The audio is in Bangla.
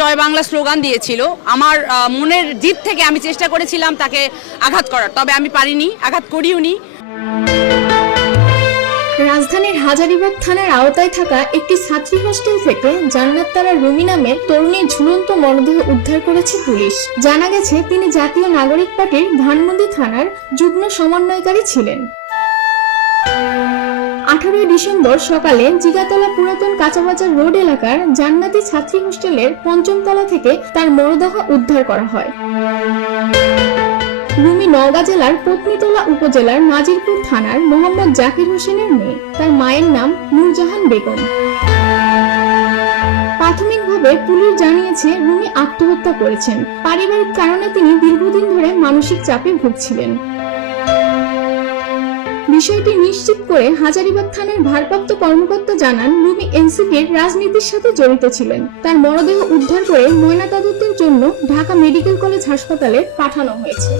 জয় বাংলা স্লোগান দিয়েছিল। আমার মনের জিত থেকে আমি চেষ্টা করেছিলাম তাকে আঘাত করার, তবে আমি পারিনি, আঘাত করিওনি রাজধানীর হাজারিবাগ থানার আওতায় থাকা একটি ছাত্রী হোস্টেল থেকে জান্নাত তারা রুমি নামের তরুণীর ঝুলন্ত মরদেহ উদ্ধার করেছে পুলিশ। জানা গেছে, তিনি জাতীয় নাগরিক পার্টির ধানমন্ডি থানার যুগ্ম সমন্বয়কারী ছিলেন। আঠারোই ডিসেম্বর সকালে জিগাতলা পুরাতন কাঁচাবাজার রোড এলাকার জান্নাতি ছাত্রী হোস্টেলের পঞ্চম তলা থেকে তার মরদেহ উদ্ধার করা হয়। রুমি নওগাঁ জেলার পত্নীতলা উপজেলার নাজিরপুর থানার মোহাম্মদ জাকির হোসেনের মেয়ে। তার মায়ের নাম নূরজাহান বেগম। প্রাথমিকভাবে পুলিশ জানিয়েছে রুমি আত্মহত্যা করেছেন। পারিবারিক কারণে তিনি দীর্ঘদিন ধরে মানসিক চাপে ভুগছিলেন। বিষয়টি নিশ্চিত করে হাজারিবাগ থানার ভারপ্রাপ্ত কর্মকর্তা জানান রুমি এনসিপির রাজনীতির সাথে জড়িত ছিলেন। তার মরদেহ উদ্ধার করে ময়নাতদন্তের জন্য ঢাকা মেডিকেল কলেজ হাসপাতালে পাঠানো হয়েছে।